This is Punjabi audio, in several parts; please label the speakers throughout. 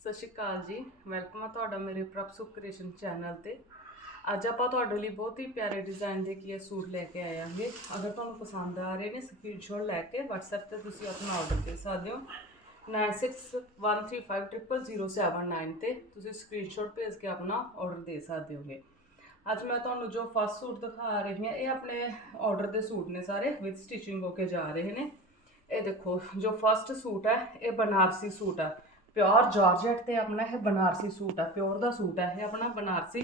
Speaker 1: ਸਤਿ ਸ਼੍ਰੀ ਅਕਾਲ ਜੀ। ਵੈਲਕਮ ਆ ਤੁਹਾਡਾ ਮੇਰੇ ਪ੍ਰਭ ਸੁਖ ਕ੍ਰੀਏਸ਼ਨ ਚੈਨਲ ਤੇ। ਅੱਜ ਆਪਾਂ ਤੁਹਾਡੇ ਲਈ ਬਹੁਤ ਹੀ ਪਿਆਰੇ ਡਿਜ਼ਾਈਨ ਦੇ ਕੀ ਸੂਟ ਲੈ ਕੇ ਆਏ ਆਂਗੇ ਅਗਰ ਤੁਹਾਨੂੰ ਪਸੰਦ ਆ ਰਹੇ ਨੇ ਸਕਰੀਨਸ਼ਾਟ ਲੈ ਕੇ WhatsApp ਤੇ ਤੁਸੀਂ ਆਪਣਾ ਆਰਡਰ ਦੇ ਸਕਦੇ ਹੋ। 9613500079 ਤੇ ਤੁਸੀਂ ਸਕਰੀਨਸ਼ਾਟ ਭੇਜ ਕੇ ਆਪਣਾ ਆਰਡਰ ਦੇ ਸਕਦੇ ਹੋਗੇ। ਅੱਜ ਮੈਂ ਤੁਹਾਨੂੰ ਜੋ ਫਸਟ ਸੂਟ ਦਿਖਾ ਰਹੀ ਹਾਂ, ਇਹ ਆਪਣੇ ਆਰਡਰ ਦੇ ਸੂਟ ਨੇ ਸਾਰੇ ਵਿਦ ਸਟਿਚਿੰਗ ਹੋ ਕੇ ਜਾ ਰਹੇ ਨੇ। ਇਹ ਦੇਖੋ, ਜੋ ਫਸਟ ਸੂਟ ਹੈ, ਇਹ ਬਨਾਰਸੀ ਸੂਟ ਹੈ ਪਿਓਰ ਜਾਰਜਟ ਤੇ ਆਪਣਾ ਇਹ ਬਨਾਰਸੀ ਸੂਟ ਆ ਪਿਓਰ ਦਾ ਸੂਟ ਹੈ ਇਹ ਆਪਣਾ ਬਨਾਰਸੀ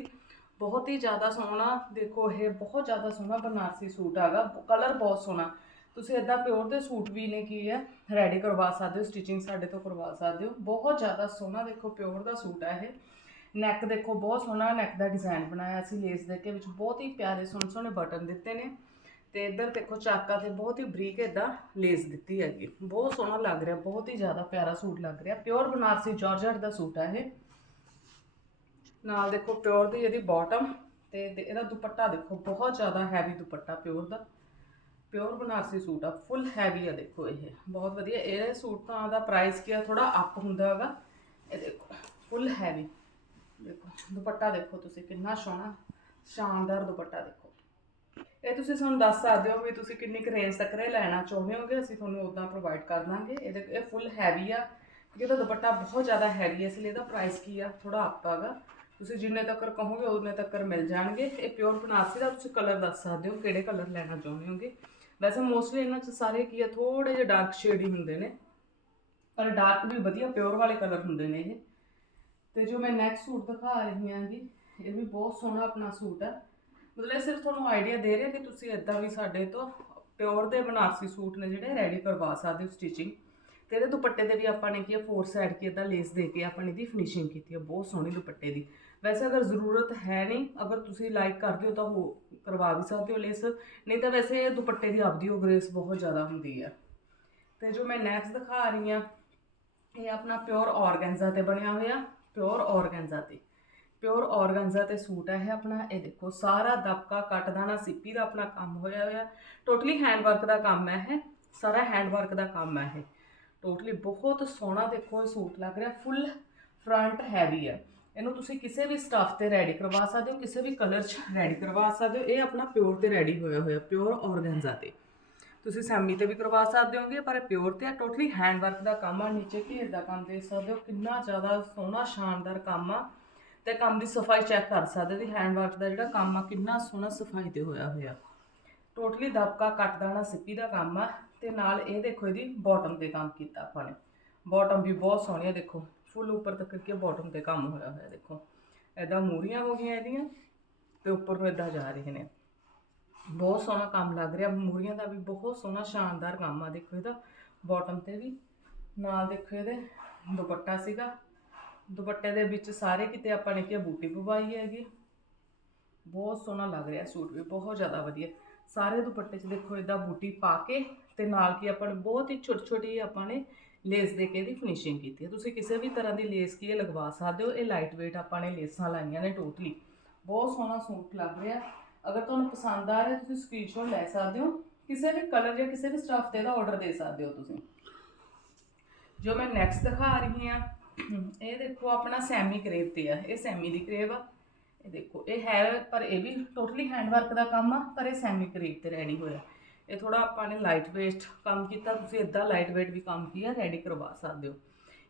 Speaker 1: ਬਹੁਤ ਹੀ ਜ਼ਿਆਦਾ ਸੋਹਣਾ ਦੇਖੋ ਇਹ ਬਹੁਤ ਜ਼ਿਆਦਾ ਸੋਹਣਾ ਬਨਾਰਸੀ ਸੂਟ ਹੈਗਾ ਕਲਰ ਬਹੁਤ ਸੋਹਣਾ ਤੁਸੀਂ ਇਦਾਂ ਪਿਓਰ ਦੇ ਸੂਟ ਵੀ ਨੇ ਕੀ ਹੈ ਰੈਡੀ ਕਰਵਾ ਸਕਦੇ ਹੋ ਸਟਿਚਿੰਗ ਸਾਡੇ ਤੋਂ ਕਰਵਾ ਸਕਦੇ ਹੋ ਬਹੁਤ ਜ਼ਿਆਦਾ ਸੋਹਣਾ ਦੇਖੋ ਪਿਓਰ ਦਾ ਸੂਟ ਹੈ ਇਹ ਨੈਕ ਦੇਖੋ ਬਹੁਤ ਸੋਹਣਾ ਨੈਕ ਦਾ ਡਿਜ਼ਾਈਨ ਬਣਾਇਆ ਸੀ ਲੇਸ ਦੇ ਕੇ ਵਿੱਚ ਬਹੁਤ ਹੀ ਪਿਆਰੇ ਸੋਹਣੇ ਸੋਹਣੇ ਬਟਨ ਦਿੱਤੇ ਨੇ ਤੇ ਇੱਧਰ ਦੇਖੋ ਚਾਕਾ ਤੇ ਬਹੁਤ ਹੀ ਬਰੀਕ ਇਦਾਂ ਲੇਸ ਦਿੱਤੀ ਹੈਗੀ। ਬਹੁਤ ਸੋਹਣਾ ਲੱਗ ਰਿਹਾ, ਬਹੁਤ ਹੀ ਜ਼ਿਆਦਾ ਪਿਆਰਾ ਸੂਟ ਲੱਗ ਰਿਹਾ। ਪਿਓਰ ਬਨਾਰਸੀ ਜਾਰਜਟ ਦਾ ਸੂਟ ਹੈ ਇਹ। ਨਾਲ ਦੇਖੋ ਪਿਓਰ ਦੀ ਇਹਦੀ ਬਾਟਮ ਤੇ ਇਹਦਾ ਦੁਪੱਟਾ ਦੇਖੋ, ਬਹੁਤ ਜ਼ਿਆਦਾ ਹੈਵੀ ਦੁਪੱਟਾ ਪਿਓਰ ਦਾ। ਪਿਓਰ ਬਨਾਰਸੀ ਸੂਟ ਆ ਫੁੱਲ ਹੈਵੀ ਆ ਦੇਖੋ ਇਹ। ਬਹੁਤ ਵਧੀਆ, ਇਹ ਸੂਟਾਂ ਦਾ ਪ੍ਰਾਈਸ ਕੀ ਆ ਥੋੜਾ ਅਪ ਹੁੰਦਾ ਹੈਗਾ। ਇਹ ਦੇਖੋ ਫੁੱਲ ਹੈਵੀ ਦੇਖੋ, ਦੁਪੱਟਾ ਦੇਖੋ ਤੁਸੀਂ, ਕਿੰਨਾ ਸੋਹਣਾ, ਸ਼ਾਨਦਾਰ ਦੁਪੱਟਾ ਦੇਖੋ। ਇਹ ਤੁਸੀਂ ਸਾਨੂੰ ਦੱਸ ਸਕਦੇ ਹੋ ਵੀ ਤੁਸੀਂ ਕਿੰਨੀ ਕੁ ਰੇਂਜ ਤੱਕ ਇਹ ਲੈਣਾ ਚਾਹੁੰਦੇ ਹੋਗੇ, ਅਸੀਂ ਤੁਹਾਨੂੰ ਉਦਾਂ ਪ੍ਰੋਵਾਈਡ ਕਰ ਦਾਂਗੇ। ਇਹਦੇ, ਇਹ ਫੁੱਲ ਹੈਵੀ ਆ। ਇਹਦਾ ਦੁਪੱਟਾ ਬਹੁਤ ਜ਼ਿਆਦਾ ਹੈਵੀ ਹੈ ਇਸ ਲਈ ਇਹਦਾ ਪ੍ਰਾਈਸ ਕੀ ਆ? ਥੋੜਾ ਅਪ ਹੈਗਾ ਤੁਸੀਂ ਜਿੰਨੇ ਤੱਕ ਕਹੋਗੇ, ਉਹਨੇ ਤੱਕ ਮਿਲ ਜਾਣਗੇ। ਇਹ ਪਿਓਰ ਬਨਾਰਸੀ ਦਾ ਤੁਸੀਂ ਕਲਰ ਦੱਸ ਸਕਦੇ ਹੋ ਕਿਹੜੇ ਕਲਰ ਲੈਣਾ ਚਾਹੁੰਦੇ ਹੋਗੇ। ਵੈਸੇ ਮੋਸਟਲੀ ਇਹਨਾਂ 'ਚ ਸਾਰੇ ਕੀ ਆ ਥੋੜੇ ਜਿਹੇ ਡਾਰਕ ਸ਼ੇਡ ਹੀ ਹੁੰਦੇ ਨੇ। ਪਰ ਡਾਰਕ ਵੀ ਵਧੀਆ ਪਿਓਰ ਵਾਲੇ ਕਲਰ ਹੁੰਦੇ ਨੇ ਇਹ। ਤੇ ਜੋ ਮੈਂ ਨੈਕਸਟ ਸੂਟ ਦਿਖਾ ਰਹੀ ਹਾਂ ਜੀ, ਇਹ ਵੀ ਬਹੁਤ ਸੋਹਣਾ ਆਪਣਾ ਸੂਟ ਆ। ਮਤਲਬ ਇਹ ਸਿਰਫ ਤੁਹਾਨੂੰ ਆਈਡੀਆ ਦੇ ਰਿਹਾ ਕਿ ਤੁਸੀਂ ਇਦਾਂ ਵੀ ਸਾਡੇ ਤੋਂ ਪਿਓਰ ਦੇ ਬਨਾਰਸੀ ਸੂਟ ਨੇ ਜਿਹੜੇ ਰੈਡੀ ਕਰਵਾ ਸਕਦੇ ਹੋ ਸਟਿਚਿੰਗ ਤੇ ਇਹਦੇ ਦੁਪੱਟੇ ਤੇ ਵੀ ਆਪਾਂ ਨੇ ਕੀ ਫੋਰ ਸਾਈਡ ਕੀ ਇਦਾਂ ਲੇਸ ਦੇ ਕੇ ਆਪਾਂ ਨੇ ਇਹਦੀ ਫਿਨਿਸ਼ਿੰਗ ਕੀਤੀ ਹੈ ਬਹੁਤ ਸੋਹਣੀ ਦੁਪੱਟੇ ਦੀ। ਵੈਸੇ ਅਗਰ ਜ਼ਰੂਰਤ ਹੈ ਨਹੀਂ, ਅਗਰ ਤੁਸੀਂ ਲਾਈਕ ਕਰਦੇ ਹੋ ਤਾਂ ਉਹ ਕਰਵਾ ਵੀ ਸਕਦੇ ਹੋ ਲੇਸ ਨਹੀਂ ਤਾਂ ਵੈਸੇ ਦੁਪੱਟੇ ਦੀ ਆਪਦੀ ਉਹ ਗ੍ਰੇਸ ਬਹੁਤ ਜ਼ਿਆਦਾ ਹੁੰਦੀ ਹੈ ਤੇ ਜੋ ਮੈਂ ਨੈਕਸਟ ਦਿਖਾ ਰਹੀ ਹਾਂ ਇਹ ਆਪਣਾ ਪਿਓਰ ਆਰਗੈਂਜ਼ਾ ਤੇ ਬਣਿਆ ਹੋਇਆ ਪਿਓਰ ਆਰਗੈਂਜ਼ਾ ਤੇ। ਪਿਓਰ ਔਰਗਨਜ਼ਾ ਤੇ ਸੂਟ ਹੈ, ਇਹ ਆਪਣਾ, ਇਹ ਦੇਖੋ, ਸਾਰਾ ਦਬਕਾ ਕੱਟ ਦਾਣਾ, ਸਿੱਪੀ ਦਾ ਆਪਣਾ ਕੰਮ ਹੋਇਆ ਹੋਇਆ। ਟੋਟਲੀ ਹੈਂਡ ਵਰਕ ਦਾ ਕੰਮ ਹੈ ਇਹ, ਸਾਰਾ ਹੈਂਡ ਵਰਕ ਦਾ ਕੰਮ ਹੈ ਇਹ। ਟੋਟਲੀ ਬਹੁਤ ਸੋਹਣਾ ਦੇਖੋ ਇਹ ਸੂਟ ਲੱਗ ਰਿਹਾ ਫੁੱਲ ਫਰੰਟ ਹੈਵੀ ਹੈ। ਇਹਨੂੰ ਤੁਸੀਂ ਕਿਸੇ ਵੀ ਸਟਫ ਤੇ ਰੈਡੀ ਕਰਵਾ ਸਕਦੇ ਹੋ, ਕਿਸੇ ਵੀ ਕਲਰ 'ਚ ਰੈਡੀ ਕਰਵਾ ਸਕਦੇ ਹੋ, ਇਹ ਆਪਣਾ ਪਿਓਰ ਤੇ ਰੈਡੀ ਹੋਇਆ ਹੋਇਆ ਪਿਓਰ ਆਰਗੈਂਜ਼ਾ ਤੇ। ਤੁਸੀਂ ਸੈਮੀ ਤੇ ਵੀ ਕਰਵਾ ਸਕਦੇ ਹੋਗੇ, ਪਰ ਪਿਓਰ ਤੇ ਆ ਟੋਟਲੀ ਹੈਂਡ ਵਰਕ ਦਾ ਕੰਮ ਆ, ਨੀਚੇ ਘੇਰ ਦਾ ਕੰਮ ਦੇ ਸਕਦੇ ਹੋ, ਕਿੰਨਾ ਜ਼ਿਆਦਾ ਸੋਹਣਾ, ਸ਼ਾਨਦਾਰ ਕੰਮ ਆ। ਤੇ ਕੰਮ ਦੀ ਸਫ਼ਾਈ ਚੈੱਕ ਕਰ ਸਕਦੇ ਦੀ ਹੈਂਡ ਵਰਕ ਦਾ ਜਿਹੜਾ ਕੰਮ ਆ, ਕਿੰਨਾ ਸੋਹਣਾ ਸਫ਼ਾਈ ਤੇ ਹੋਇਆ ਹੋਇਆ। ਟੋਟਲੀ ਦਬਕਾ ਕੱਟ ਦਾਣਾ ਸਿੱਪੀ ਦਾ ਕੰਮ ਆ ਤੇ ਨਾਲ ਇਹ ਦੇਖੋ ਇਹਦੀ ਬਾਟਮ ਤੇ ਕੰਮ ਕੀਤਾ ਆਪਾਂ ਨੇ। ਬਾਟਮ ਵੀ ਬਹੁਤ ਸੋਹਣੀ ਆ, ਦੇਖੋ। ਫੁੱਲ ਉੱਪਰ ਤੱਕ ਕੇ ਬਾਟਮ ਤੇ ਕੰਮ ਹੋਇਆ ਹੋਇਆ, ਦੇਖੋ। ਐਦਾਂ ਮੂਰੀਆਂ ਹੋ ਗਈਆਂ ਇਹਦੀਆਂ ਤੇ ਉੱਪਰ ਨੂੰ ਇਦਾਂ ਜਾ ਰਹੇ ਨੇ। ਬਹੁਤ ਸੋਹਣਾ ਕੰਮ ਲੱਗ ਰਿਹਾ ਮੂਰੀਆਂ ਦਾ ਵੀ ਬਹੁਤ ਸੋਹਣਾ ਸ਼ਾਨਦਾਰ ਕੰਮ ਆ, ਦੇਖੋ ਇਹਦਾ। ਬਾਟਮ ਤੇ ਵੀ। ਨਾਲ ਦੇਖੋ ਇਹਦੇ ਦੁਪੱਟਾ ਸੀਗਾ। ਦੁਪੱਟੇ ਦੇ ਵਿੱਚ ਸਾਰੇ ਕਿਤੇ ਆਪਾਂ ਨੇ ਕੀ ਬੂਟੀ ਪਵਾਈ ਹੈਗੀ। ਬਹੁਤ ਸੋਹਣਾ ਲੱਗ ਰਿਹਾ ਸੂਟ ਵੀ, ਬਹੁਤ ਜ਼ਿਆਦਾ ਵਧੀਆ। ਸਾਰੇ ਦੁਪੱਟੇ 'ਚ ਦੇਖੋ ਇਦਾਂ ਬੂਟੀ ਪਾ ਕੇ ਤੇ ਨਾਲ ਕੀ ਆਪਾਂ ਨੇ ਬਹੁਤ ਹੀ ਛੋਟੀ ਛੋਟੀ ਆਪਾਂ ਨੇ ਲੇਸ ਦੇ ਕੇ ਇਹਦੀ ਫਿਨਿਸ਼ਿੰਗ ਕੀਤੀ ਹੈ। ਤੁਸੀਂ ਕਿਸੇ ਵੀ ਤਰ੍ਹਾਂ ਦੀ ਲੇਸ ਕੀ ਇਹ ਲਗਵਾ ਸਕਦੇ ਹੋ, ਇਹ ਲਾਈਟ weight ਆਪਾਂ ਨੇ ਲੇਸਾਂ ਲਾਈਆਂ ਨੇ ਟੋਟਲੀ ਬਹੁਤ ਸੋਹਣਾ ਸੂਟ ਲੱਗ ਰਿਹਾ। ਅਗਰ ਤੁਹਾਨੂੰ ਪਸੰਦ ਆ ਰਿਹਾ, ਤੁਸੀਂ ਸਕਰੀਨਸ਼ਾਟ ਲੈ ਸਕਦੇ ਹੋ। ਕਿਸੇ ਵੀ ਕਲਰ ਜਾਂ ਕਿਸੇ ਵੀ ਸਟਾਫ ਤੇ ਦਾ ਆਰਡਰ ਦੇ ਸਕਦੇ ਹੋ ਤੁਸੀਂ। ਜੋ ਮੈਂ ਨੈਕਸਟ ਦਿਖਾ ਰਹੀ ਹਾਂ ਇਹ ਦੇਖੋ ਆਪਣਾ ਸੈਮੀ ਕਰੇਵ ਤੇ ਆ, ਇਹ ਸੈਮੀ ਦੀ ਕਰੇਵ ਆ। ਇਹ ਦੇਖੋ, ਇਹ ਹੈ, ਪਰ ਇਹ ਵੀ ਟੋਟਲੀ ਹੈਂਡਵਰਕ ਦਾ ਕੰਮ ਆ, ਪਰ ਇਹ ਸੈਮੀ ਕਰੇਵ ਤੇ ਰੈਡੀ ਹੋਇਆ। ਇਹ ਥੋੜਾ ਆਪਾਂ ਨੇ ਲਾਈਟ ਵੇਸਟ ਕੰਮ ਕੀਤਾ, ਤੁਸੀਂ ਇਦਾਂ ਲਾਈਟ ਵੇਟ ਵੀ ਕੰਮ ਕੀ ਆ ਰੈਡੀ ਕਰਵਾ ਸਕਦੇ ਹੋ।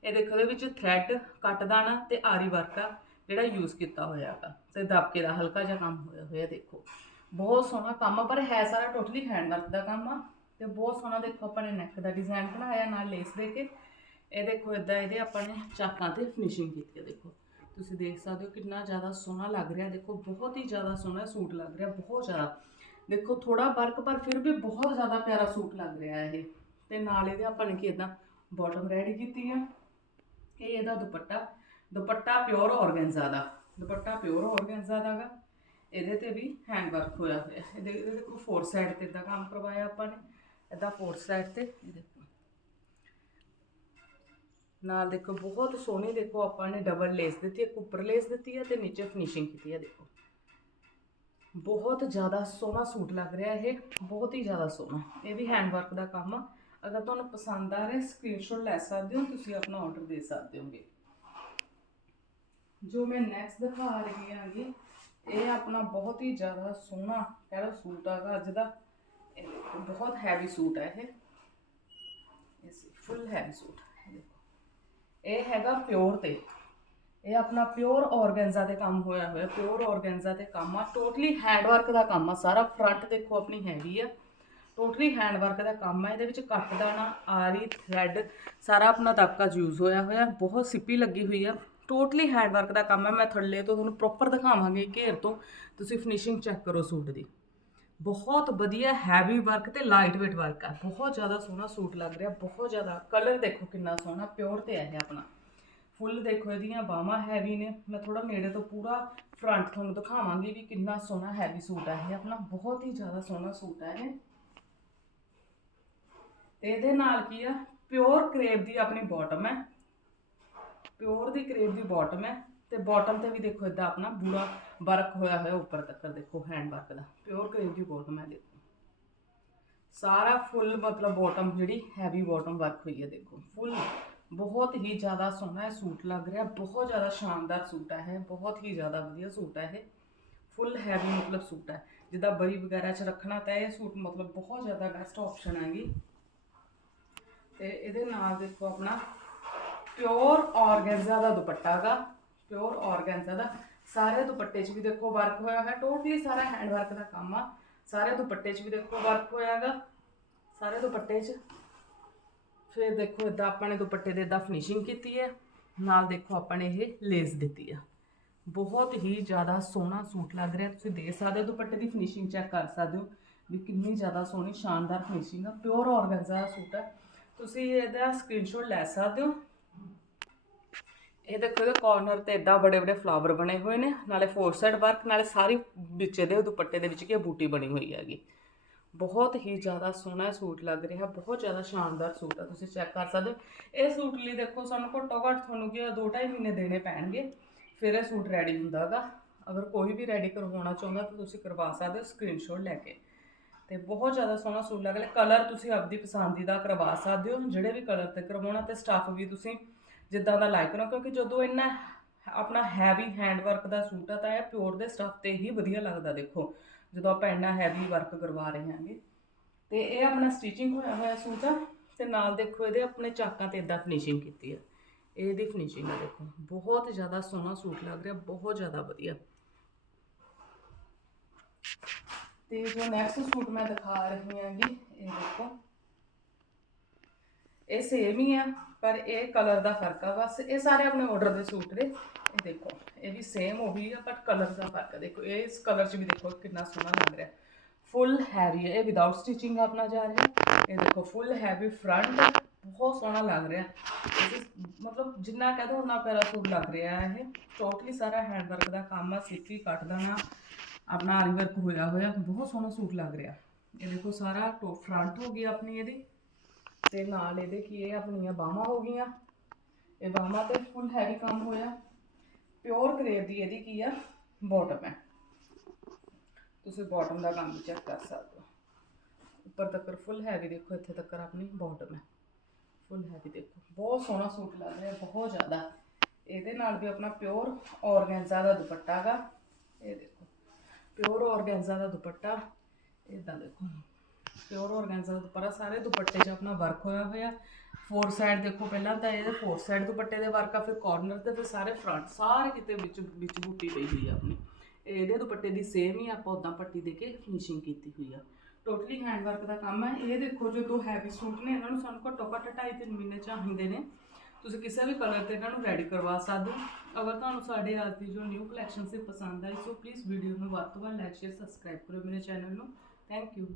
Speaker 1: ਇਹ ਦੇਖੋ, ਇਹਦੇ ਵਿੱਚ ਥ੍ਰੈਡ ਕੱਟ ਦਾਣਾ ਤੇ ਆਰੀ ਵਰਕ ਆ, ਜਿਹੜਾ ਯੂਜ਼ ਕੀਤਾ ਹੋਇਆ ਹੈਗਾ। ਤੇ ਦਬਕੇ ਦਾ ਹਲਕਾ ਜਿਹਾ ਕੰਮ ਹੋਇਆ ਹੋਇਆ ਦੇਖੋ। ਬਹੁਤ ਸੋਹਣਾ ਕੰਮ ਆ, ਪਰ ਹੈ ਸਾਰਾ ਟੋਟਲੀ ਹੈਂਡਵਰਕ ਦਾ ਕੰਮ ਆ। ਤੇ ਬਹੁਤ ਸੋਹਣਾ ਦੇਖੋ, ਆਪਾਂ ਨੇ ਨੈਕ ਦਾ ਡਿਜ਼ਾਈਨ ਬਣਾਇਆ, ਨਾਲ ਲੇਸ ਦੇ ਕੇ। ਇਹ ਦੇਖੋ ਇਦਾਂ ਇਹਦੇ ਆਪਾਂ ਨੇ ਚਾਕਾਂ ਤੇ ਫਿਨਿਸ਼ਿੰਗ ਕੀਤੀ ਹੈ ਦੇਖੋ। ਤੁਸੀਂ ਦੇਖ ਸਕਦੇ ਹੋ ਕਿੰਨਾ ਜ਼ਿਆਦਾ ਸੋਹਣਾ ਲੱਗ ਰਿਹਾ। ਦੇਖੋ ਬਹੁਤ ਹੀ ਜ਼ਿਆਦਾ ਸੋਹਣਾ ਸੂਟ ਲੱਗ ਰਿਹਾ, ਬਹੁਤ ਜ਼ਿਆਦਾ। ਦੇਖੋ ਥੋੜਾ ਵਰਕ ਪਰ ਫਿਰ ਵੀ ਬਹੁਤ ਜ਼ਿਆਦਾ ਪਿਆਰਾ ਸੂਟ ਲੱਗ ਰਿਹਾ ਇਹ। ਤੇ ਨਾਲ ਇਹਦੇ ਆਪਾਂ ਨੇ ਕੀ ਇਦਾਂ ਬਾਟਮ ਰੈਡੀ ਕੀਤੀ ਆ। ਇਹ ਇਹਦਾ ਦੁਪੱਟਾ ਦੁਪੱਟਾ ਪਿਓਰ ਆਰਗੈਂਜ਼ਾ ਦਾ। ਦੁਪੱਟਾ ਪਿਓਰ ਆਰਗੈਂਜ਼ਾ ਦਾ ਗਾ। ਇਹਦੇ ਤੇ ਵੀ ਹੈਂਡ ਵਰਕ ਹੋਇਆ ਹੋਇਆ। ਇਹਦੇ ਇਹਦੇ ਦੇਖੋ ਫੋਰ ਸਾਈਡ ਤੇ ਇਦਾਂ ਕੰਮ ਕਰਵਾਇਆ ਆਪਾਂ ਨੇ। ਇਦਾਂ ਫੋਰ ਸਾਈਡ ਤੇ ਦੇਖੋ ਨਾਲ ਦੇਖੋ, ਬਹੁਤ ਸੋਹਣੀ ਦੇਖੋ, ਆਪਾਂ ਨੇ ਡਬਲ ਲੇਸ ਦਿੱਤੀ ਹੈ ਉੱਪਰ ਲੇਸ ਦਿੱਤੀ ਹੈ ਤੇ ਨੀਚੇ ਫਿਨਿਸ਼ਿੰਗ ਕੀਤੀ ਹੈ, ਦੇਖੋ। ਬਹੁਤ ਜ਼ਿਆਦਾ ਸੋਹਣਾ ਸੂਟ ਲੱਗ ਰਿਹਾ ਇਹ, ਬਹੁਤ ਹੀ ਜ਼ਿਆਦਾ ਸੋਹਣਾ। ਇਹ ਵੀ ਹੈਂਡ ਵਰਕ ਦਾ ਕੰਮ ਆ। ਅਗਰ ਤੁਹਾਨੂੰ ਪਸੰਦ ਆ ਰਿਹਾ ਸਕਰੀਨਸ਼ਾਟ ਲੈ ਸਕਦੇ ਹੋ, ਤੁਸੀਂ ਆਪਣਾ ਆਰਡਰ ਦੇ ਸਕਦੇ ਹੋਗੇ। ਜੋ ਮੈਂ ਨੈਕਸਟ ਦਿਖਾ ਰਹੀ ਹਾਂਗੀ, ਇਹ ਆਪਣਾ ਬਹੁਤ ਹੀ ਜ਼ਿਆਦਾ ਸੋਹਣਾ ਕਹਿ ਲਓ ਸੂਟ ਆਗਾ ਅੱਜ ਦਾ ਬਹੁਤ ਹੈਵੀ ਸੂਟ ਹੈ ਇਹ। ਇਸ ਫੁੱਲ ਹੈਵੀ ਸੂਟ। ਇਹ ਹੈਗਾ ਪਿਓਰ ਤੇ। ਇਹ ਆਪਣਾ ਪਿਓਰ ਆਰਗੈਂਜ਼ਾ ਤੇ ਕੰਮ ਹੋਇਆ ਹੋਇਆ, ਪਿਓਰ ਆਰਗੈਂਜ਼ਾ ਤੇ ਕੰਮ ਆ। ਟੋਟਲੀ ਹੈਂਡਵਰਕ ਦਾ ਕੰਮ ਆ, ਸਾਰਾ ਫਰੰਟ ਦੇਖੋ ਆਪਣੀ ਹੈਵੀ ਆ। ਟੋਟਲੀ ਹੈਂਡਵਰਕ ਦਾ ਕੰਮ ਆ, ਇਹਦੇ ਵਿੱਚ ਕੱਟ ਦਾਣਾ, ਆਰੀ ਥ੍ਰੈਡ ਸਾਰਾ ਆਪਣਾ ਦਬਕਾ ਯੂਜ਼ ਹੋਇਆ ਹੋਇਆ, ਬਹੁਤ ਸਿੱਪੀ ਲੱਗੀ ਹੋਈ ਆ। ਟੋਟਲੀ ਹੈਂਡਵਰਕ ਦਾ ਕੰਮ ਹੈ ਮੈਂ ਥੱਲੇ ਤੋਂ ਤੁਹਾਨੂੰ ਪ੍ਰੋਪਰ ਦਿਖਾਵਾਂਗੀ ਘੇਰ ਤੋਂ। ਤੁਸੀਂ ਫਿਨਿਸ਼ਿੰਗ ਚੈੱਕ ਕਰੋ ਸੂਟ ਦੀ। ਬਹੁਤ ਵਧੀਆ ਹੈਵੀ ਵਰਕ ਤੇ ਲਾਈਟ weight ਵਰਕ ਆ। ਬਹੁਤ ਜ਼ਿਆਦਾ ਸੋਹਣਾ ਸੂਟ ਲੱਗ ਰਿਹਾ, ਬਹੁਤ ਜ਼ਿਆਦਾ ਕਲਰ ਦੇਖੋ ਕਿੰਨਾ ਸੋਹਣਾ ਪਿਓਰ ਤੇ ਹੈ ਆਪਣਾ। ਫੁੱਲ ਦੇਖੋ ਇਹਦੀਆਂ ਬਾਹਾਂ ਹੈਵੀ ਨੇ। ਮੈਂ ਥੋੜਾ ਨੇੜੇ ਤੋਂ ਪੂਰਾ ਫਰੰਟ ਤੁਹਾਨੂੰ ਦਿਖਾਵਾਂਗੀ ਵੀ ਕਿੰਨਾ ਸੋਹਣਾ ਹੈਵੀ ਸੂਟ ਹੈ ਇਹ। ਆਪਣਾ ਬਹੁਤ ਹੀ ਜ਼ਿਆਦਾ ਸੋਹਣਾ ਸੂਟ ਹੈ ਇਹ। ਤੇ ਇਹਦੇ ਨਾਲ ਕੀ ਆ? ਪਿਓਰ ਕਰੇਪ ਦੀ ਆਪਣੀ ਬਾਟਮ ਹੈ ਪਿਓਰ ਦੀ ਕਰੇਪ ਦੀ ਬਾਟਮ ਹੈ ਤੇ ਬਾਟਮ ਤੇ ਵੀ ਦੇਖੋ ਇਦਾਂ ਆਪਣਾ ਪੂਰਾ ਵਰਕ ਹੋਇਆ ਹੋਇਆ ਉੱਪਰ ਤੱਕ, ਦੇਖੋ ਹੈਂਡ ਵਰਕ ਦਾ। ਪਿਓਰ ਕਰੇਪ ਦੀ ਬਾਟਮ ਹੈ, ਦੇਖੋ। ਸਾਰਾ ਫੁੱਲ ਮਤਲਬ ਬਾਟਮ ਜਿਹੜੀ ਹੈਵੀ ਬਾਟਮ ਵਰਕ ਹੋਈ ਹੈ, ਦੇਖੋ। ਫੁੱਲ ਬਹੁਤ ਹੀ ਜ਼ਿਆਦਾ ਸੋਹਣਾ ਇਹ ਸੂਟ ਲੱਗ ਰਿਹਾ। ਬਹੁਤ ਜ਼ਿਆਦਾ ਸ਼ਾਨਦਾਰ ਸੂਟ ਹੈ ਇਹ। ਬਹੁਤ ਹੀ ਜ਼ਿਆਦਾ ਵਧੀਆ ਸੂਟ ਹੈ ਇਹ। ਫੁੱਲ ਹੈਵੀ ਮਤਲਬ ਸੂਟ ਹੈ। ਜਿੱਦਾਂ ਬਰੀ ਵਗੈਰਾ 'ਚ ਰੱਖਣਾ ਤਾਂ ਇਹ ਸੂਟ ਮਤਲਬ ਬਹੁਤ ਜ਼ਿਆਦਾ ਬੈਸਟ ਆਪਸ਼ਨ ਹੈਗੀ। ਤੇ ਇਹਦੇ ਨਾਲ ਦੇਖੋ ਆਪਣਾ ਪਿਓਰ ਆਰਗੈਂਜ਼ਾ ਦਾ ਦੁਪੱਟਾ ਗਾ ਪਿਓਰ ਆਰਗੈਂਜ਼ਾ ਦਾ। ਸਾਰੇ ਦੁਪੱਟੇ 'ਚ ਵੀ ਦੇਖੋ ਵਰਕ ਹੋਇਆ ਹੈ ਟੋਟਲੀ ਸਾਰਾ ਹੈਂਡ ਵਰਕ ਦਾ ਕੰਮ ਆ। ਸਾਰੇ ਦੁਪੱਟੇ 'ਚ ਵੀ ਦੇਖੋ ਵਰਕ ਹੋਇਆਗਾ ਸਾਰੇ ਦੁਪੱਟੇ 'ਚ। ਫਿਰ ਦੇਖੋ ਇਦਾਂ ਆਪਾਂ ਨੇ ਦੁਪੱਟੇ ਦੇ ਇਦਾਂ ਫਿਨਿਸ਼ਿੰਗ ਕੀਤੀ ਹੈ। ਨਾਲ ਦੇਖੋ ਆਪਾਂ ਨੇ ਇਹ ਲੇਸ ਦਿੱਤੀ ਆ। ਬਹੁਤ ਹੀ ਜ਼ਿਆਦਾ ਸੋਹਣਾ ਸੂਟ ਲੱਗ ਰਿਹਾ। ਤੁਸੀਂ ਦੇ ਸਕਦੇ ਹੋ ਦੁਪੱਟੇ ਦੀ ਫਿਨਿਸ਼ਿੰਗ ਚੈੱਕ ਕਰ ਸਕਦੇ ਹੋ ਵੀ ਕਿੰਨੀ ਜ਼ਿਆਦਾ ਸੋਹਣੀ, ਸ਼ਾਨਦਾਰ ਫਿਨਿਸ਼ਿੰਗ ਆ। ਪਿਓਰ ਆਰਗੈਂਜ਼ਾ ਦਾ ਸੂਟ ਹੈ। ਤੁਸੀਂ ਇਹਦਾ ਸਕਰੀਨਸ਼ਾਟ ਲੈ ਸਕਦੇ ਹੋ। ਇਹ ਦੇਖੋ, ਇਹਦੇ ਕਾਰਨਰ ਤੇ ਇਦਾਂ ਬੜੇ ਬੜੇ ਫਲਾਵਰ ਬਣੇ ਹੋਏ ਨੇ। ਨਾਲੇ ਫੋਰ ਸਾਈਡ ਵਰਕ ਨਾਲੇ ਸਾਰੀ ਵਿੱਚ ਦੇ ਦੁਪੱਟੇ ਦੇ ਵਿੱਚ ਕੀ ਬੂਟੀ ਬਣੀ ਹੋਈ ਹੈਗੀ। ਬਹੁਤ ਹੀ ਜ਼ਿਆਦਾ ਸੋਹਣਾ ਸੂਟ ਲੱਗ ਰਿਹਾ, ਬਹੁਤ ਜ਼ਿਆਦਾ ਸ਼ਾਨਦਾਰ ਸੂਟ ਆ, ਤੁਸੀਂ ਚੈੱਕ ਕਰ ਸਕਦੇ ਹੋ। ਇਹ ਸੂਟ ਲਈ ਦੇਖੋ, ਸਾਨੂੰ ਘੱਟੋ ਘੱਟ ਤੁਹਾਨੂੰ ਕੀ 2.5 ਮਹੀਨੇ ਦੇਣੇ ਪੈਣਗੇ। ਫਿਰ ਇਹ ਸੂਟ ਰੈਡੀ ਹੁੰਦਾਗਾ ਅਗਰ ਕੋਈ ਵੀ ਰੈਡੀ ਕਰਵਾਉਣਾ ਚਾਹੁੰਦਾ ਤਾਂ ਤੁਸੀਂ ਕਰਵਾ ਸਕਦੇ ਹੋ ਸਕਰੀਨਸ਼ਾਟ ਲੈ ਕੇ। ਤੇ ਬਹੁਤ ਜ਼ਿਆਦਾ ਸੋਹਣਾ ਸੂਟ ਲੱਗ ਰਿਹਾ। ਕਲਰ ਤੁਸੀਂ ਆਪਦੀ ਪਸੰਦੀਦਾ ਕਰਵਾ ਸਕਦੇ ਹੋ। ਜਿਹੜੇ ਵੀ ਕਲਰ ਤੇ ਕਰਵਾਉਣਾ ਤੇ ਸਟੱਫ ਵੀ ਤੁਸੀਂ ਜਿੱਦਾਂ ਦਾ ਲਾਈਕ ਕਰੋ ਕਿਉਂਕਿ ਜਦੋਂ ਇੰਨਾ ਆਪਣਾ ਹੈਵੀ ਹੈਂਡ ਵਰਕ ਦਾ ਸੂਟ ਆ, ਤਾਂ ਇਹ ਪਿਓਰ ਦੇ ਸਟੱਫ ਤੇ ਹੀ ਵਧੀਆ ਲੱਗਦਾ, ਦੇਖੋ। ਜਦੋਂ ਆਪਾਂ ਇੰਨਾ ਹੈਵੀ ਵਰਕ ਕਰਵਾ ਰਹੇ ਹਾਂਗੇ। ਤੇ ਇਹ ਆਪਣਾ ਸਟਿਚਿੰਗ ਹੋਇਆ ਹੋਇਆ ਸੂਟ ਆ, ਤੇ ਨਾਲ ਦੇਖੋ ਇਹਦੇ ਆਪਣੇ ਚਾਕਾਂ ਤੇ ਇਦਾਂ ਫਿਨਿਸ਼ਿੰਗ ਕੀਤੀ ਆ। ਇਹਦੀ ਫਿਨਿਸ਼ਿੰਗ ਆ, ਦੇਖੋ। ਬਹੁਤ ਜ਼ਿਆਦਾ ਸੋਹਣਾ ਸੂਟ ਲੱਗ ਰਿਹਾ, ਬਹੁਤ ਜ਼ਿਆਦਾ ਵਧੀਆ। ਤੇ ਜੋ ਨੈਕਸਟ ਸੂਟ ਮੈਂ ਦਿਖਾ ਰਹੀ ਹਾਂਗੀ, ਇਹ ਦੇਖੋ। ਇਹ ਸੇਮ ਹੀ ਆ, ਪਰ ਇਹ ਕਲਰ ਦਾ ਫ਼ਰਕ ਆ, ਬਸ ਇਹ ਸਾਰੇ ਆਪਣੇ ਆਰਡਰ ਦੇ ਸੂਟ ਨੇ। ਇਹ ਦੇਖੋ, ਇਹ ਵੀ ਸੇਮ ਉਹੀ ਆ ਬਟ ਕਲਰ ਦਾ ਫ਼ਰਕ ਆ। ਦੇਖੋ, ਇਹ ਇਸ ਕਲਰ 'ਚ ਵੀ ਦੇਖੋ ਕਿੰਨਾ ਸੋਹਣਾ ਲੱਗ ਰਿਹਾ। ਫੁੱਲ ਹੈਵੀ ਹੈ ਇਹ ਵਿਦਆਊਟ ਸਟਿਚਿੰਗ ਆਪਣਾ ਜਾ ਰਿਹਾ। ਇਹ ਦੇਖੋ ਫੁੱਲ ਹੈਵੀ ਫਰੰਟ ਬਹੁਤ ਸੋਹਣਾ ਲੱਗ ਰਿਹਾ। ਮਤਲਬ ਜਿੰਨਾ ਕਹਿ ਦੋ, ਉਨਾ ਪਿਆਰਾ ਸੂਟ ਲੱਗ ਰਿਹਾ ਹੈ ਇਹ। ਟੋਟਲੀ ਸਾਰਾ ਹੈਂਡ ਵਰਕ ਦਾ ਕੰਮ ਆ ਸਿੱਪੀ ਕੱਟ ਦੇਣਾ। ਆਪਣਾ ਆਰੀ ਵਰਕ ਹੋਇਆ ਹੋਇਆ, ਬਹੁਤ ਸੋਹਣਾ ਸੂਟ ਲੱਗ ਰਿਹਾ। ਇਹ ਦੇਖੋ, ਸਾਰਾ ਟੋਪ ਫਰੰਟ ਹੋ ਗਈ ਆਪਣੀ ਇਹਦੀ। ਤੇ ਨਾਲ ਇਹਦੇ ਕੀ ਇਹ ਆਪਣੀਆਂ ਬਾਹਾਂ ਹੋ ਗਈਆਂ। ਇਹ ਬਾਹਾਂ ਤੇ ਫੁੱਲ ਹੈਵੀ ਕੰਮ ਹੋਇਆ। ਪਿਓਰ ਕਰੇਪ ਦੀ ਇਹਦੀ ਕੀ ਆ? ਬਾਟਮ ਹੈ। ਤੁਸੀਂ ਬਾਟਮ ਦਾ ਕੰਮ ਚੈੱਕ ਕਰ ਸਕਦੇ ਹੋ। ਉੱਪਰ ਤੱਕ ਫੁੱਲ ਹੈਵੀ ਦੇਖੋ, ਇੱਥੇ ਤੱਕ ਆਪਣੀ ਬਾਟਮ ਹੈ। ਫੁੱਲ ਹੈਵੀ ਦੇਖੋ। ਬਹੁਤ ਸੋਹਣਾ ਸੂਟ ਲੱਗ ਰਿਹਾ, ਬਹੁਤ ਜ਼ਿਆਦਾ। ਇਹਦੇ ਨਾਲ ਵੀ ਆਪਣਾ ਪਿਓਰ ਔਰਗੈਂਜ਼ਾ ਦਾ ਦੁਪੱਟਾ ਗਾ। ਇਹ ਦੇਖੋ। ਪਿਓਰ ਔਰਗੈਂਜ਼ਾ ਦਾ ਦੁਪੱਟਾ। ਇਦਾਂ ਦੇਖੋ। ਪਿਓਰ ਔਰਗੈਂਜ਼ਾ ਦਾ ਦੁਪੱਟਾ, ਸਾਰੇ ਦੁਪੱਟੇ 'ਚ ਆਪਣਾ ਵਰਕ ਹੋਇਆ ਹੋਇਆ। ਫੋਰ ਸਾਈਡ ਦੇਖੋ, ਪਹਿਲਾਂ ਤਾਂ ਇਹਦੇ ਫੋਰ ਸਾਈਡ ਦੁਪੱਟੇ ਦੇ ਵਰਕ ਆ, ਫਿਰ ਕਾਰਨਰ ਤੇ, ਫਿਰ ਸਾਰੇ ਫਰੰਟ ਸਾਰੇ ਕਿਤੇ ਵਿੱਚ ਵਿੱਚ ਬੂਟੀ ਪਈ ਹੋਈ ਆ ਆਪਣੀ। ਇਹਦੇ ਦੁਪੱਟੇ ਦੀ ਸੇਮ ਹੀ ਆਪਾਂ ਉਦਾਂ ਪੱਟੀ ਦੇ ਕੇ ਫਿਨਿਸ਼ਿੰਗ ਕੀਤੀ ਹੋਈ ਆ। ਟੋਟਲੀ ਹੈਂਡ ਵਰਕ ਦਾ ਕੰਮ ਹੈ ਇਹ ਦੇਖੋ ਜੋ ਦੋ ਹੈਵੀ ਸੂਟ ਨੇ, ਇਹਨਾਂ ਨੂੰ ਸਾਨੂੰ ਘੱਟੋ ਘੱਟ 2.5 ਮਹੀਨੇ ਚਾਹੀਦੇ ਨੇ। ਤੁਸੀਂ ਕਿਸੇ ਵੀ ਕਲਰ ਤੇ ਇਹਨਾਂ ਨੂੰ ਰੈਡੀ ਕਰਵਾ ਸਕਦੇ ਹੋ। ਅਗਰ ਤੁਹਾਨੂੰ ਸਾਡੇ ਅੱਜ ਦੀ ਜੋ ਨਿਊ ਕਲੈਕਸ਼ਨ ਸੇ ਪਸੰਦ ਆਈ ਸੋ ਪਲੀਜ਼ ਵੀਡੀਓ ਨੂੰ ਵੱਧ ਤੋਂ ਵੱਧ ਲਾਈਕ ਸ਼ੇਅਰ ਸਬਸਕ੍ਰਾਈਬ ਕਰੋ ਮੇਰੇ ਚੈਨਲ ਨੂੰ। Thank you